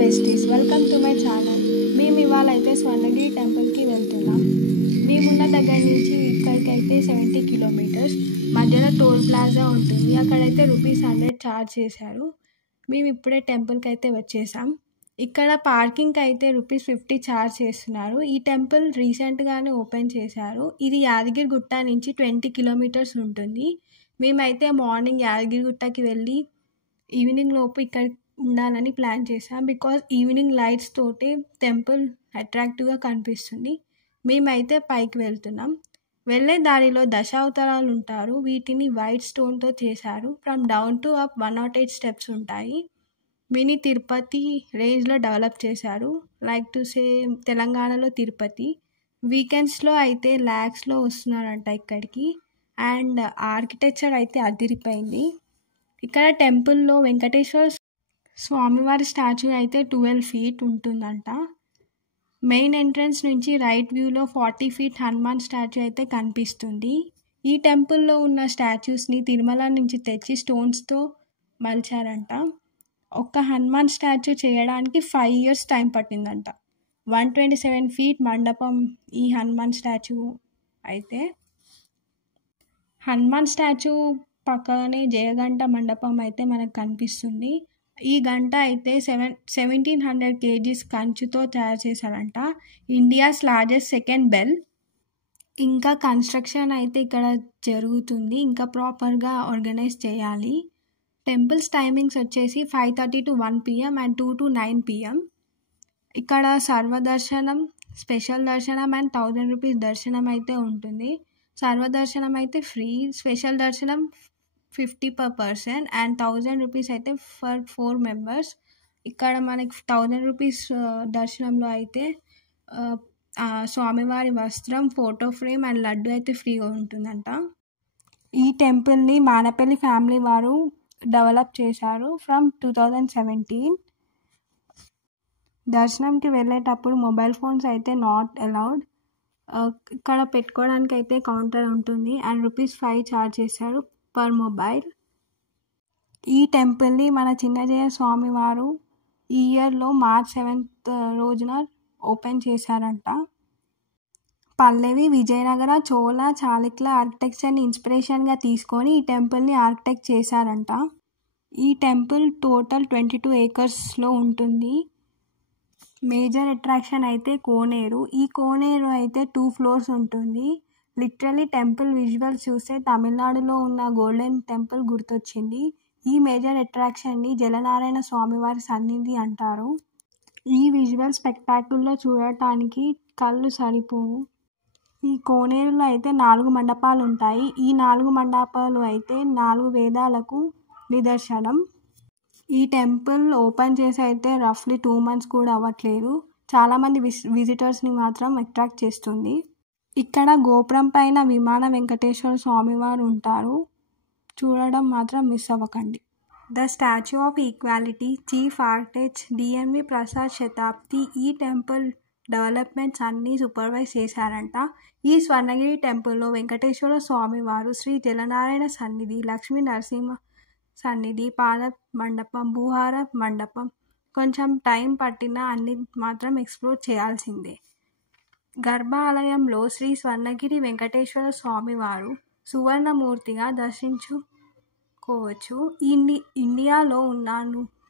Besties, welcome to my channel. మేము ఇవాళ అయితే స్వర్ణగిరి టెంపుల్కి వెళ్తున్నాం. మేమున్న దగ్గర నుంచి ఇక్కడికైతే 70 కిలోమీటర్స్. మధ్యలో టోల్ ప్లాజా ఉంటుంది, అక్కడైతే ₹100 ఛార్జ్ చేశారు. మేము ఇప్పుడే టెంపుల్కి అయితే వచ్చేసాం. ఇక్కడ పార్కింగ్కి అయితే ₹50 ఛార్జ్ చేస్తున్నారు. ఈ టెంపుల్ రీసెంట్గానే ఓపెన్ చేశారు. ఇది యాదగిరిగుట్ట నుంచి 20 కిలోమీటర్స్ ఉంటుంది. మేమైతే మార్నింగ్ యాదగిరిగుట్టకి వెళ్ళి ఈవినింగ్ లోపు ఇక్కడ ఉండాలని ప్లాన్ చేసాం. బికాజ్ ఈవినింగ్ లైట్స్ తోటి టెంపుల్ అట్రాక్టివ్గా కనిపిస్తుంది. మేమైతే పైకి వెళ్తున్నాం. వెళ్ళే దారిలో దశావతారాలు ఉంటారు. వీటిని వైట్ స్టోన్తో చేశారు. From down to up 108 steps ఉంటాయి. మినీ తిరుపతి రేంజ్లో డెవలప్ చేశారు. లైక్ టు సే తెలంగాణలో తిరుపతి. వీకెండ్స్లో అయితే ల్యాక్స్లో వస్తున్నారంట ఇక్కడికి. అండ్ ఆర్కిటెక్చర్ అయితే అదిరిపోయింది. ఇక్కడ టెంపుల్లో వెంకటేశ్వర స్వామివారి స్టాచ్యూ అయితే 12 feet ఉంటుందంట. మెయిన్ ఎంట్రన్స్ నుంచి రైట్ వ్యూలో 40 feet హనుమాన్ స్టాచ్యూ అయితే కనిపిస్తుంది. ఈ టెంపుల్లో ఉన్న స్టాచ్యూస్ని తిరుమల నుంచి తెచ్చి స్టోన్స్తో మలిచారంట. ఒక్క హనుమాన్ స్టాచ్యూ చేయడానికి 5 years టైం పట్టిందంట. 127 feet మండపం ఈ హనుమాన్ స్టాచ్యూ అయితే. హనుమాన్ స్టాచ్యూ పక్కనే జయగంట మండపం అయితే మనకు కనిపిస్తుంది. ఈ గంట అయితే 1700 kgs కంచుతో తయారు చేశారంట. India's largest second bell. ఇంకా కన్స్ట్రక్షన్ అయితే ఇక్కడ జరుగుతుంది. ఇంకా ప్రాపర్గా ఆర్గనైజ్ చేయాలి. టెంపుల్స్ టైమింగ్స్ వచ్చేసి 5:30 to 1 PM and 2 to 9 PM. ఇక్కడ సర్వదర్శనం, స్పెషల్ దర్శనం అండ్ ₹1000 దర్శనం అయితే ఉంటుంది. సర్వదర్శనం అయితే ఫ్రీ, స్పెషల్ దర్శనం 50 per person అండ్ ₹1000 అయితే ఫర్ 4 members. ఇక్కడ మనకి ₹1000 దర్శనంలో అయితే స్వామివారి వస్త్రం, ఫోటో ఫ్రేమ్ అండ్ లడ్డు అయితే ఫ్రీగా ఉంటుందంట. ఈ టెంపుల్ని మానపల్లి ఫ్యామిలీ వారు డెవలప్ చేశారు ఫ్రమ్ 2017. దర్శనంకి వెళ్ళేటప్పుడు మొబైల్ ఫోన్స్ అయితే నాట్ అలౌడ్. ఇక్కడ పెట్టుకోవడానికి అయితే కౌంటర్ ఉంటుంది అండ్ ₹5 ఛార్జ్ చేశారు పర్ మొబైల్. ఈ టెంపుల్ని మన చిన్నజయ స్వామి వారు ఈ ఇయర్లో March 7th రోజున ఓపెన్ చేశారంట. పల్లవి, విజయనగర, చోళ, చాళుక్యుల ఆర్కిటెక్చర్ని ఇన్స్పిరేషన్గా తీసుకొని ఈ టెంపుల్ని ఆర్కిటెక్ట్ చేశారంట. ఈ టెంపుల్ టోటల్ 22 acresలో ఉంటుంది. మేజర్ అట్రాక్షన్ అయితే కోనేరు. ఈ కోనేరు అయితే 2 floors ఉంటుంది. లిటరలీ టెంపుల్ విజువల్స్ చూస్తే తమిళనాడులో ఉన్న గోల్డెన్ టెంపుల్ గుర్తొచ్చింది. ఈ మేజర్ అట్రాక్షన్ని జలనారాయణ స్వామివారి సన్నిధి అంటారు. ఈ విజువల్ స్పెక్టాక్యుల్లో చూడటానికి కళ్ళు సరిపోవు. ఈ కోనేరులో అయితే 4 మండపాలు ఉంటాయి. ఈ 4 మండపాలు అయితే 4 వేదాలకు నిదర్శనం. ఈ టెంపుల్ ఓపెన్ చేసి అయితే రఫ్లీ 2 months కూడా అవ్వట్లేదు. చాలామంది విజిటర్స్ని మాత్రం అట్రాక్ట్ చేస్తుంది. ఇక్కడ గోపురం పైన విమాన వెంకటేశ్వర స్వామివారు ఉంటారు. చూడడం మాత్రం మిస్ అవ్వకండి. The statue of equality, chief architect DMV Prasad శతాబ్ది ఈ టెంపుల్ డెవలప్మెంట్స్ అన్నీ సూపర్వైజ్ చేశారంట. ఈ స్వర్ణగిరి టెంపుల్లో వెంకటేశ్వర స్వామివారు, శ్రీ జలనారాయణ సన్నిధి, లక్ష్మీ నరసింహ సన్నిధి, పాద మండపం, భూహార మండపం. కొంచెం టైం పట్టినా అన్ని మాత్రం ఎక్స్ప్లోర్ చేయాల్సిందే. గర్భాలయంలో శ్రీ స్వర్ణగిరి వెంకటేశ్వర స్వామివారు సువర్ణమూర్తిగా దర్శించుకోవచ్చు. ఇండియాలో ఉన్న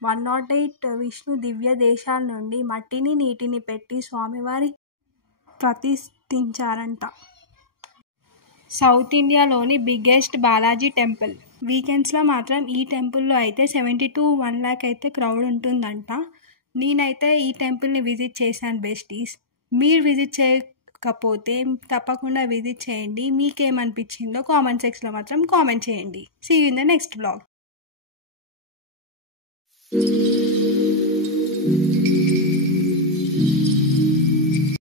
108 విష్ణు దివ్య దేశాల నుండి మట్టిని, నీటిని పెట్టి స్వామివారి ప్రతిష్ఠించారంట. సౌత్ ఇండియాలోని బిగ్గెస్ట్ బాలాజీ టెంపుల్. వీకెండ్స్లో మాత్రం ఈ టెంపుల్లో అయితే 70 to 1 lakh అయితే క్రౌడ్ ఉంటుందంట. నేనైతే ఈ టెంపుల్ని విజిట్ చేశాను బెస్టీస్. మీరు విజిట్ చేయకపోతే తప్పకుండా విజిట్ చేయండి. మీకేమనిపించిందో కామెంట్ సెక్షన్లో మాత్రం కామెంట్ చేయండి. See you in the next blog.